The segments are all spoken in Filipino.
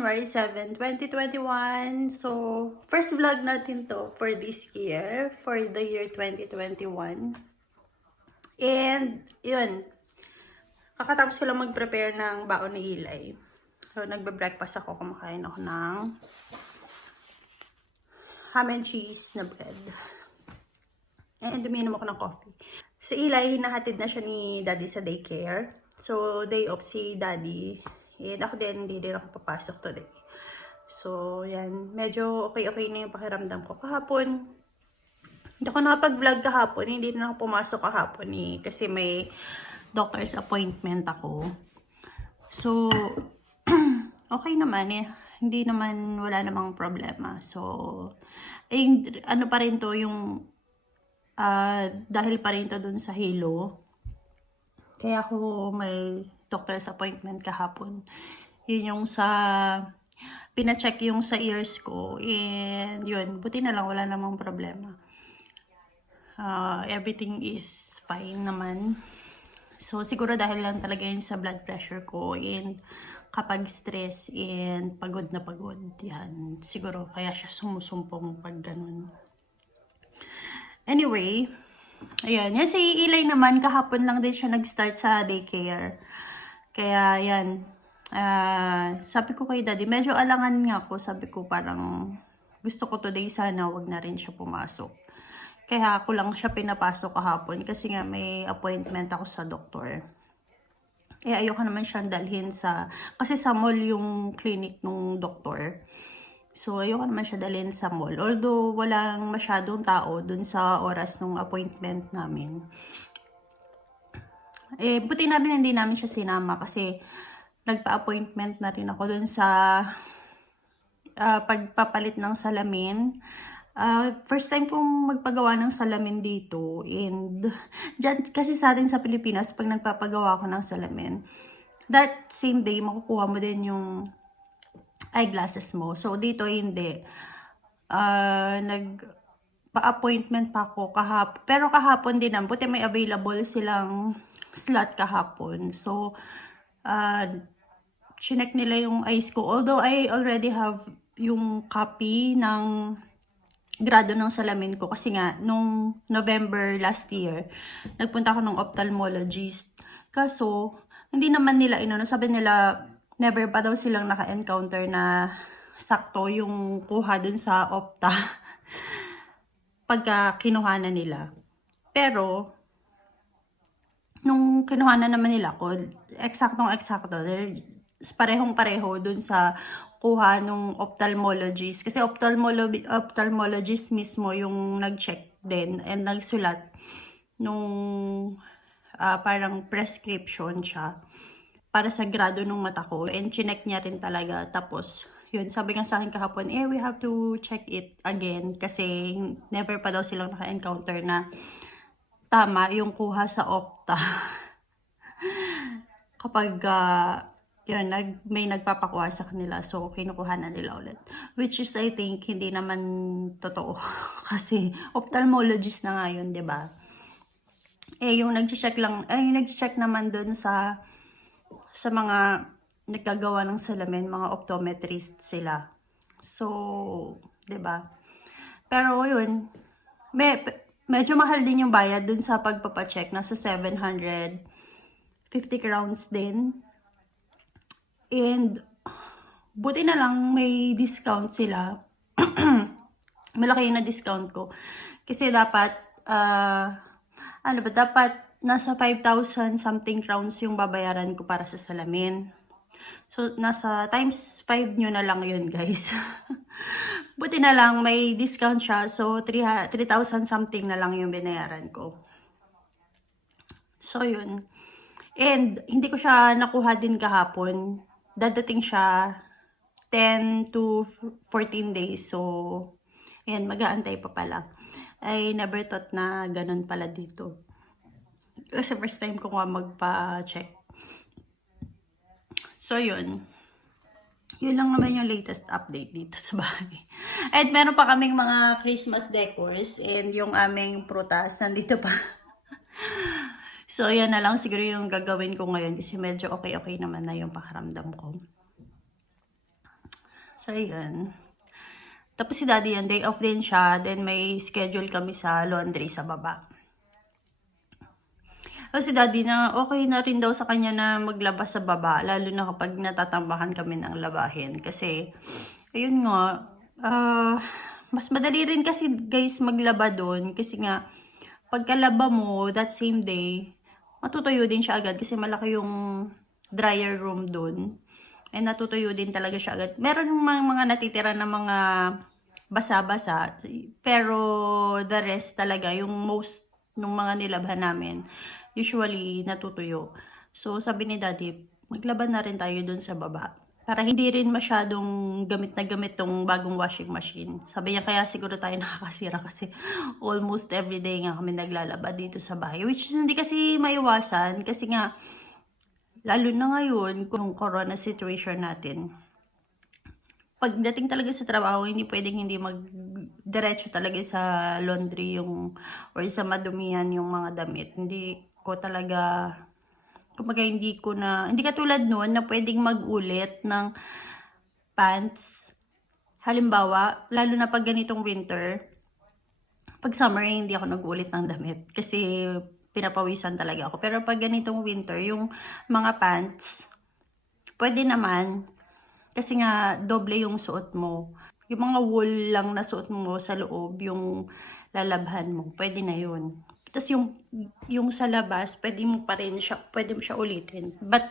January 7, 2021. So, first vlog natin to for this year, for the year 2021. And, yun. Kakatapos ko lang mag-prepare ng baon ni Eli. So, nagbe-breakfast ako. Kumakain ako ng ham and cheese na bread. And umiinom ako ng coffee. Si Eli, hinahatid na siya ni Daddy sa daycare. So, day off si Daddy. And ako din, hindi din ako papasok today. So, yan. Medyo okay na yung pakiramdam ko. Kahapon, hindi ako nakapag-vlog kahapon. Hindi na ako pumasok kahapon kasi may doctor's appointment ako. So, okay naman eh. Hindi naman, wala namang problema. So, ano pa rin to yung, dahil pa rin to dun sa Halo. Kaya ako may doctor's appointment kahapon. Yun yung pina-check yung sa ears ko. And yun, buti na lang, wala namang problema. Everything is fine naman. So, siguro dahil lang talaga yun sa blood pressure ko. And kapag stress and pagod na pagod, yan. Siguro kaya siya sumusumpong pag ganun. Anyway, ayan. Yan si Eli naman, kahapon lang din siya nag-start sa daycare. Kaya, yan. Sabi ko kay Daddy, medyo alangan nga ako. Sabi ko parang gusto ko today sana, wag na rin siya pumasok. Kaya ako lang siya pinapasok kahapon kasi nga may appointment ako sa doktor. Ayoko naman siyang dalhin kasi sa mall yung clinic ng doktor. So, ayoko naman siya dalhin sa mall. Although, walang masyadong tao dun sa oras ng appointment namin. Buti na rin hindi namin siya sinama kasi nagpa-appointment na rin ako dun sa pagpapalit ng salamin. First time kong magpagawa ng salamin dito. And dyan, kasi sa atin sa Pilipinas, pag nagpapagawa ako ng salamin, that same day, makukuha mo din yung eyeglasses mo. So, dito hindi. Nagpa-appointment pa ako kahapon. Pero kahapon din buti may available silang slot kahapon. So, chinek nila yung eyes ko. Although, I already have yung copy ng grado ng salamin ko. Kasi nga, nung November last year, nagpunta ako ng ophthalmologist. Kaso, hindi naman nila sabi nila, never pa daw silang naka-encounter na sakto yung kuha dun sa opta pagka kinuha na nila. Pero, nung kinuha na naman nila ko, eksaktong parehong-pareho dun sa kuha nung ophthalmologist. Kasi ophthalmologist mismo yung nag-check din and nagsulat nung parang prescription siya para sa grado ng mata ko. And chinek niya rin talaga. Tapos, yun, sabi nga sa akin kahapon, we have to check it again. Kasi never pa daw silang naka-encounter na tama yung kuha sa opta. Kapag yun, may nagpapakuha sa kanila. So, kinukuha na nila ulit. Which is, I think, hindi naman totoo. Kasi, ophthalmologist na nga yun, diba? Yung nag-check naman dun sa mga nagkagawa ng salamin, mga optometrist sila. So, diba? Pero, yun, medyo mahal din yung bayad dun sa pagpapacheck. Nasa 750 crowns din. And, buti na lang may discount sila. Malaki na discount ko. Kasi dapat, dapat nasa 5,000 something crowns yung babayaran ko para sa salamin. So, nasa times 5 nyo na lang yun, guys. Buti na lang may discount siya. So, 3,000 something na lang yung binayaran ko. So, yun. And, hindi ko siya nakuha din kahapon. Dadating siya 10 to 14 days. So, ayan, mag-aantay pa pala. I never thought na ganun pala dito. Kasi first time ko nga magpa-check. So, yun. Yun lang naman yung latest update dito sa bahay. At meron pa kaming mga Christmas decors. And yung aming prutas, nandito pa. So, yan na lang siguro yung gagawin ko ngayon kasi medyo okay naman na yung pakiramdam ko. So, ayan. Tapos si daddy yan, day off din siya. Then may schedule kami sa laundry sa baba. Kasi si daddy na okay na rin daw sa kanya na maglaba sa baba. Lalo na kapag natatambakan kami ng labahin. Kasi, ayun nga, mas madali rin kasi guys maglaba doon. Kasi nga, pagkalaba mo, that same day, matutuyo din siya agad. Kasi malaki yung dryer room doon. And natutuyo din talaga siya agad. Meron yung mga natitira na mga basa-basa. Pero the rest talaga, yung most ng mga nilabhan namin, usually natutuyo. So sabi ni daddy, maglaban na rin tayo dun sa baba. Para hindi rin masyadong gamit na gamit tong bagong washing machine. Sabi niya kaya siguro tayo nakakasira kasi almost everyday nga kami naglalaba dito sa bahay. Which is hindi kasi maiwasan kasi nga lalo na ngayon, kung corona situation natin, pagdating talaga sa trabaho, hindi pwedeng hindi mag-diretso talaga sa laundry yung, or sa madumihan yung mga damit. Hindi ko talaga, kumbaga hindi katulad noon na pwedeng mag-ulit ng pants. Halimbawa, lalo na pag ganitong winter, pag summer, hindi ako nag-ulit ng damit. Kasi pinapawisan talaga ako. Pero pag ganitong winter, yung mga pants, pwede naman. Kasi nga, doble yung suot mo. Yung mga wool lang na suot mo sa loob, yung lalabhan mo, pwede na yun. Tapos yung sa labas, pwede mo pwede mo siya ulitin. But,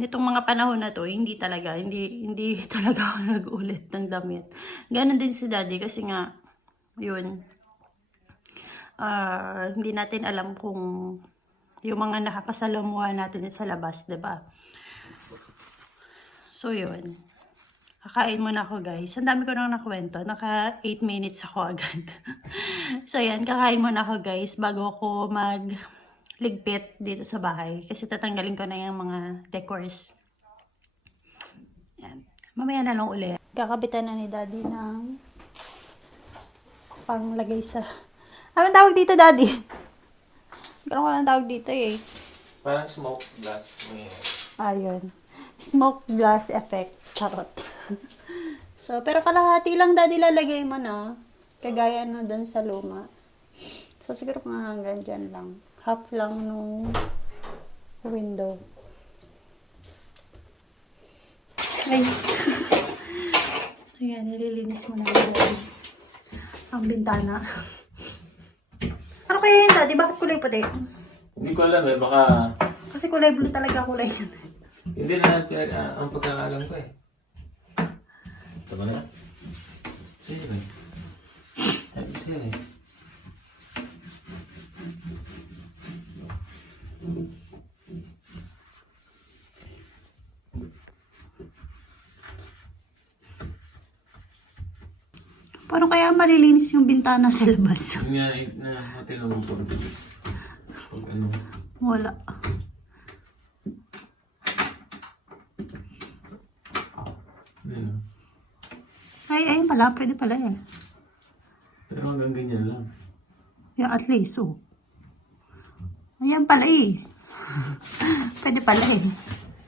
nitong mga panahon na to, hindi talaga ako nag-ulit ng damit. Ganon din si daddy kasi nga, yun, hindi natin alam kung yung mga nakakasalamuha natin sa labas, 'di ba? So yun. Kakain muna ako guys. Ang dami ko nang nakwento. Naka 8 minutes ako agad. So yan, kakain muna ako guys bago ako magligpit dito sa bahay. Kasi tatanggalin ko na yung mga decors. Yan. Mamaya na lang ulit. Kakabitan na ni daddy ng panglagay sa... Anong tawag dito, daddy? Gano'n ko lang tawag dito eh. Parang smoke glass. Ayun. Smoke glass effect. Charot. So, pero kalahati lang, daddy, lalagay mo na. Kagaya no dun sa luma. So, siguro mga hanggang dyan lang. Half lang nung window. Ay. Ayan, nililinis mo na ang bintana. Ano kaya yun, daddy? Bakit kulay puti? Hindi ko alam eh, baka... Kasi kulay blue talaga kulay yun. Hindi na ang pagkakalam ko eh. Ito ba na? Sige ba? Sabi siya eh. Paano kaya malilinis yung bintana sa labas? Yun nga eh, na hotel naman po. Pag ano. Wala. Ano. Ay, pala. Pwede pala eh. Pero hanggang ganyan lang. Yeah, at least, oh. Ayan pala eh. Pwede pala eh.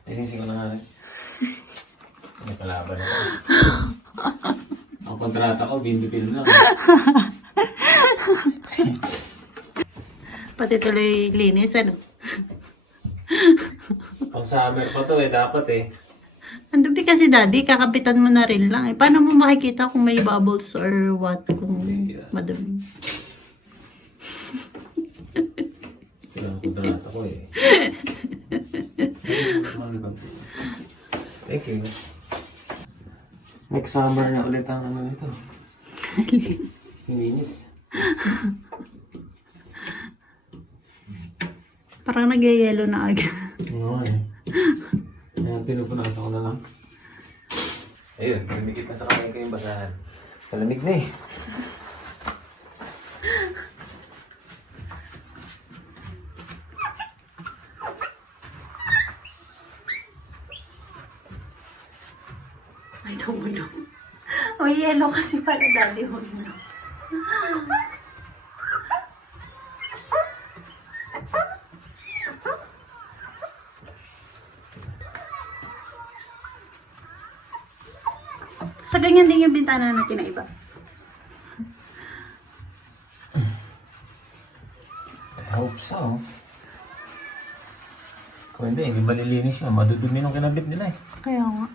Ayusin ko na nga eh. May kalaban ako. Ang kontrata ko, bindipin lang. Pati tuloy linis, ano? Pang summer pa to eh, dapat eh. Ang dumi kasi daddy, kakapitan mo na rin lang eh. Paano mo makikita kung may bubbles or what? Kung madumi. Ito lang ang kontrata ko eh. Thank you. Next summer na ulit ang ano nito. Linis. Parang nag-yellow na agad. Oo eh. Ayan, pinupunasan ko na lang. Ayun, lumikit na sa kamay ko yung basahan. Malamig na eh. Ay, tumulong. May yellow kasi pala daddy. Hulong. Sa Nasa ganyan din yung bintana natin na iba. I hope so. Kung hindi malilinis yun. Madudumi nung kinabit nila eh. Kaya nga.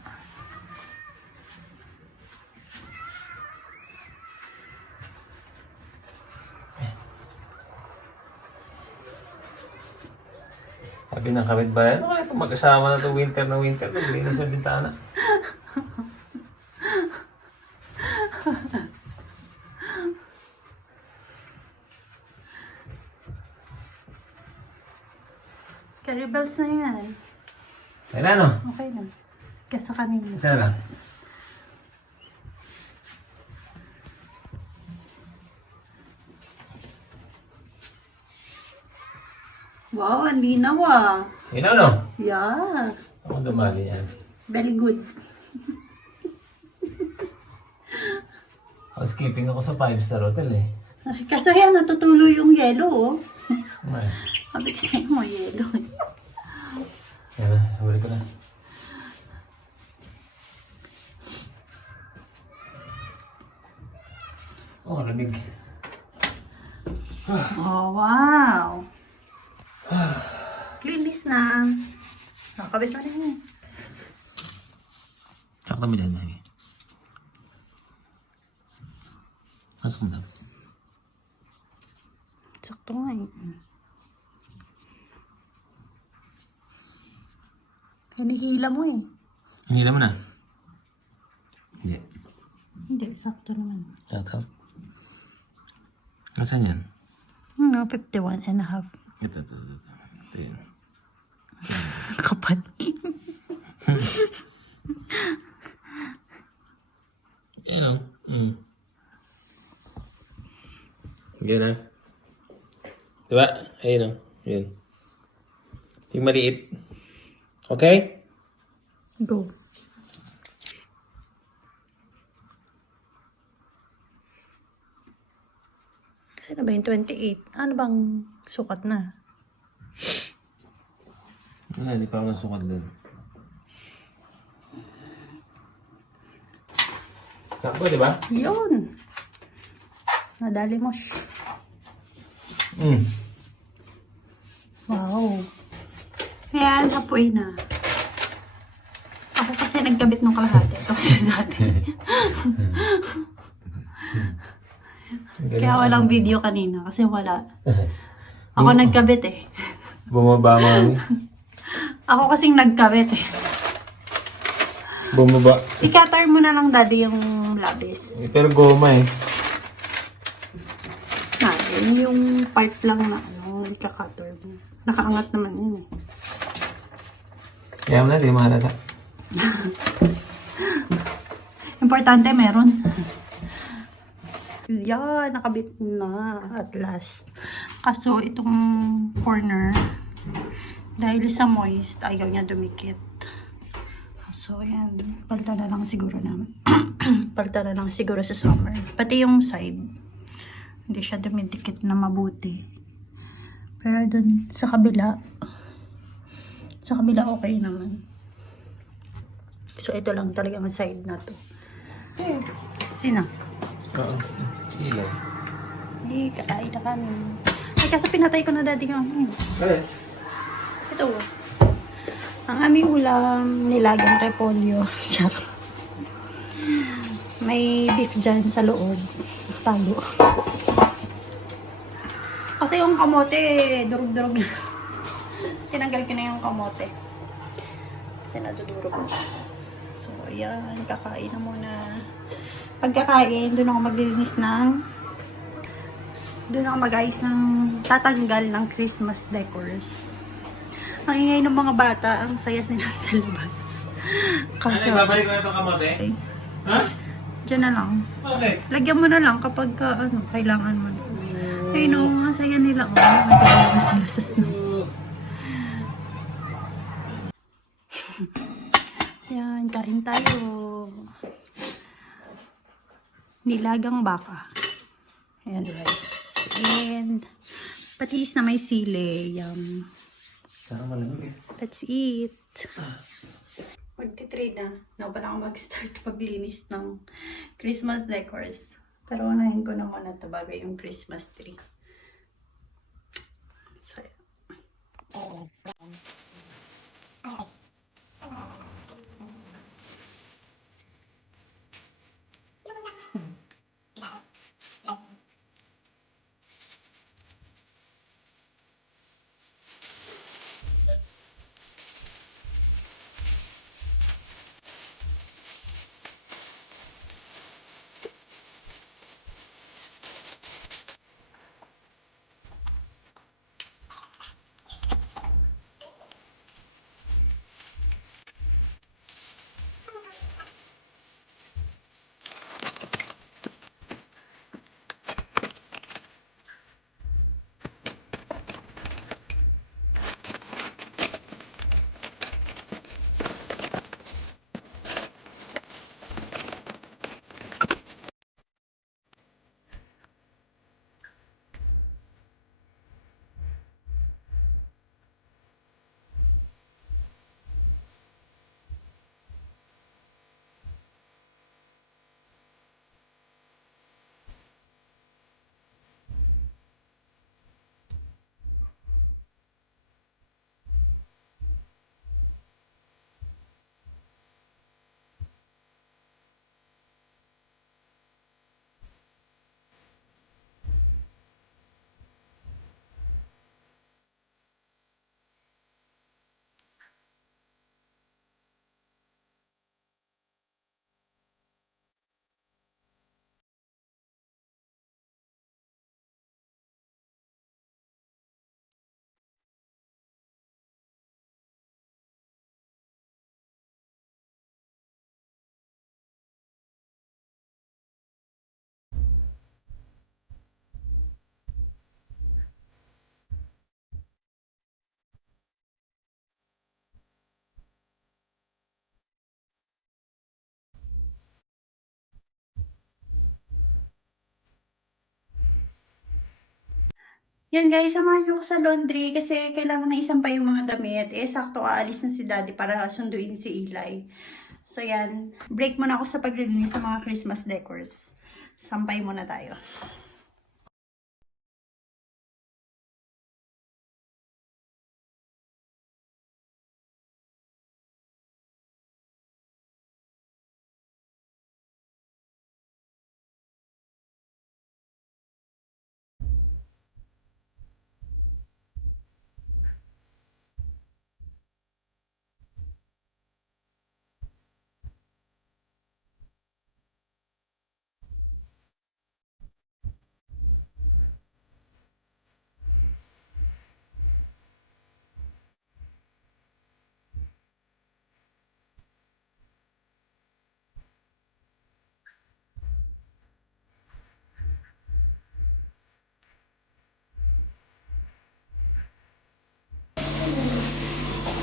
Sabi ng kapitbahay, ano kaya ito mag-asama na ito winter na winter, naglinis sa bintana. Carry bells na yan. Kaya ano? Okay na. Kesa kanina. Isa na. Wow, ang linaw ah. Yun ano? Yeah. Ako dumali yan. Very good. Housekeeping ako sa 5-star hotel eh. Ay, kaso yan, natutulo yung yelo oh. Ay, Sabi ko sa'yo mo, yelo. yan na, huli ko na. Oh, lamig. Oh, wow. Linis na. Nakakabit na rin yun. Tsaka kami dyan, Maggie. Pasok mo daw. Sakto nga eh. Hinihila mo eh. Hinila mo na? Hindi. Hindi, sakto naman. Shut up. Nasaan yan? No, 51 and a half. Ito. Ito yun. Kapal. Yan o. Yan na. Diba? Ayun o. Yun. Yung maliit. Okay? Go. Kasi na ba yung 28? Ano bang sukat na? Wala, hindi pa ako nasukat doon. Sakto, di ba? Yun. Nadali mo. Wow. Ayan, apoy na. Ako kasi nagkabit ng kalahati. Ito kasi dati. Kaya walang video kanina kasi wala. Ako nagkabit eh. Bumaba mami. Ako kasing nagkabit eh. Bumaba. I-cutter mo na lang daddy yung labis. Pero goma eh. Yun yung part lang na ano, ika-cutter mo. Nakaangat naman yun eh. Kaya mo na, di mahalata. Importante meron. Yan, nakabit na at last. Kaso itong corner, dahil sa moist, ayaw niya dumikit. So, yan. Palta na lang siguro naman. Palta na lang siguro sa summer. Pati yung side, hindi siya dumidikit na mabuti. Pero dun sa kabila okay naman. So, ito lang talaga ang side na to. Sino? Oo. Ilaw. Eh, kakain na kami. Ay, kasi pinatay ko na dati yung Okay. ito. Ang aming ulam, nilagang repolyo. Charot. May beef dyan sa loob. Tago. Kasi yung kamote, durog-durog na. Tinanggal ko na yung kamote. Kasi nadudurog na siya. So, ayan. Kakain na muna. Pagkakain, doon ako maglilinis ng tatanggal ng Christmas decors. Ang ingay ng mga bata, ang saya nila sa labas. Kaso, babalik ko na itong kamote? Ha? dyan na lang. Bakit? Lagyan mo na lang kapag kailangan mo. Ay no, ang saya nila. Naglalabas sila sa snow. Yan, kain tayo. Nilagang baka. Ayan guys. And patis na may sili. Yum. Sarang malamig eh. Let's eat. Magti-3 na. Na pala ako mag-start paglinis ng Christmas decors. Pero unahin ko na muna ito bago yung Christmas tree. So, yan guys, samahan niyo ko sa laundry kasi kailangan na isampay yung mga damit. Eh, sakto aalis na si Daddy para sunduin si Eli. So yan, break muna ako sa paglilinis sa mga Christmas decors. Sampay muna tayo.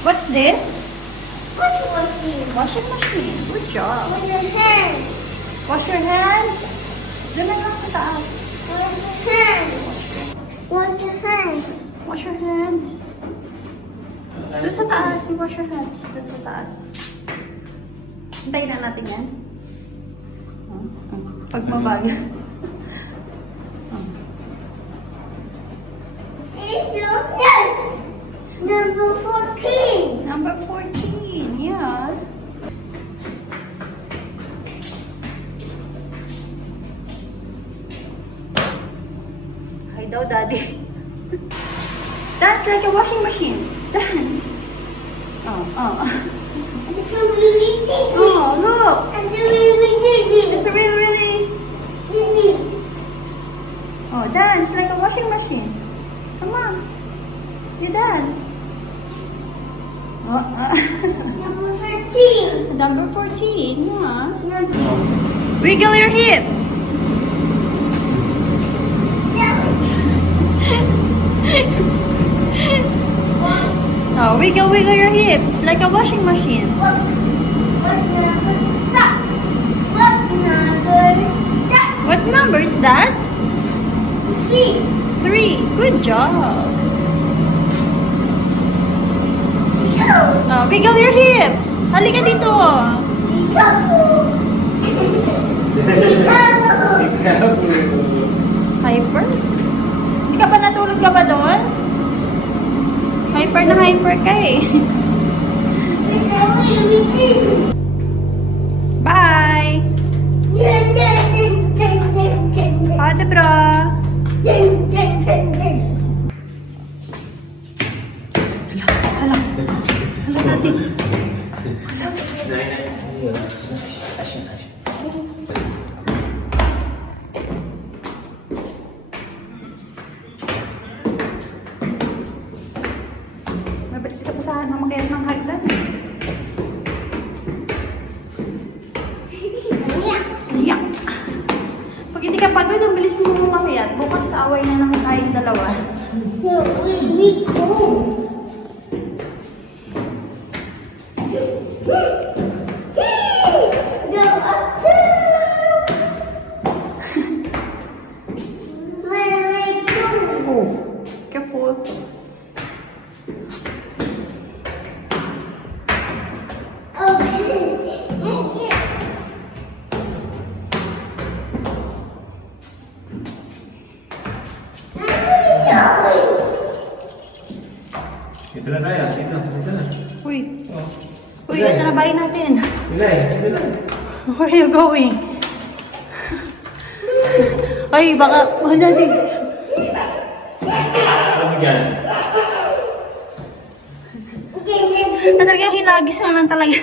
What's this? Washing machine. Washing machine. Good job. Wash your hands. Wash your hands. Doon lang sa taas. Wash your hands. Wash your hands. Wash your hands. Doon sa taas. You wash your hands. Doon sa taas. Hintayin na natin yan. Pag mabagal. It's your dance. Number 14. Number 14. Yeah. Hi daw, Daddy. Dance like a washing machine. Dance. Oh. It's a really dizzy. Oh, look. It's a really dizzy. It's really... Dizzy. Oh, dance like a washing machine. Come on. You dance. Number 13. Number 14, yeah. Number Wiggle your hips. Oh, wiggle your hips like a washing machine. What number stop? What number stop? What number is that? 3. 3. Good job. Go. Oh, wiggle your hips. Halika dito. Hyper? Hindi ka ba natulog ka ba doon? Hyper na hyper ka eh. Bye! Pade bro! Hala. Hala natin. Mabilis ka pa sa akin mamakayat ng hagdan. Iyak! Pag hindi ka pagod, ang bilis mo umakyat. Bukas away na naman tayong dalawa. So we go. The upstairs. Where I go? Oh, careful. Okay. Dito na tayo. Dito na. Uy. Uy, ito na bahay natin. Dito na. Where are you going? Ay, baka, natin. Ano dyan? Na talaga hilagis mo lang talaga.